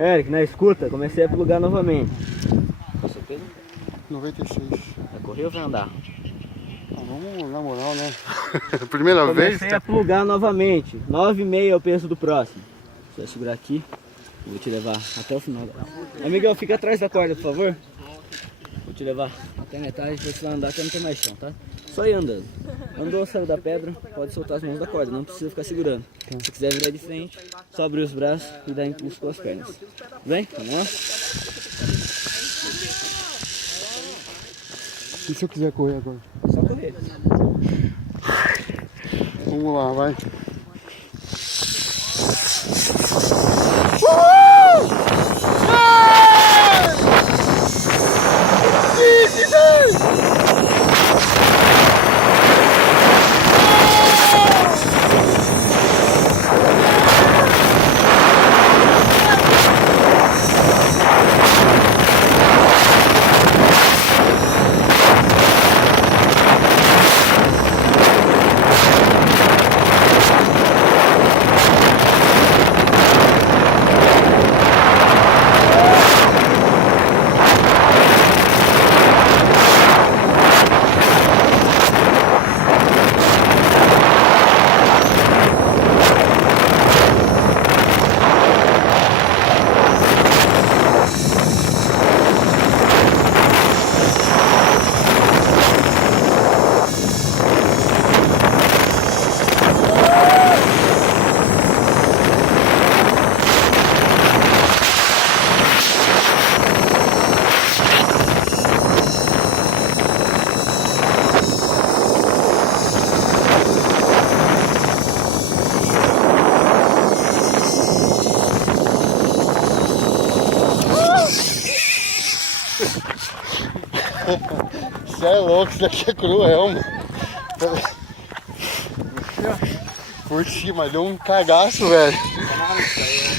Eric, na escuta, comecei a plugar novamente. Qual é o seu peso? 96. Vai correr ou vai andar? Ah, vamos na moral, né? Primeira vez? Comecei a plugar novamente. 9,5 é o peso do próximo. Você vai segurar aqui. Eu vou te levar até o final. Amigão, fica atrás da corda, por favor. Vou te levar até a metade, depois você vai andar até não ter mais chão, tá? Só ir andando. Andou, saiu da pedra, pode soltar as mãos da corda, não precisa ficar segurando. Se quiser virar de frente, só abrir os braços e dar impulso com as pernas. Tudo bem? Vamos lá? E se eu quiser correr agora? Só correr. Vamos lá, vai. Você é louco, isso aqui é cruel, mano. Por cima, deu um cagaço, velho.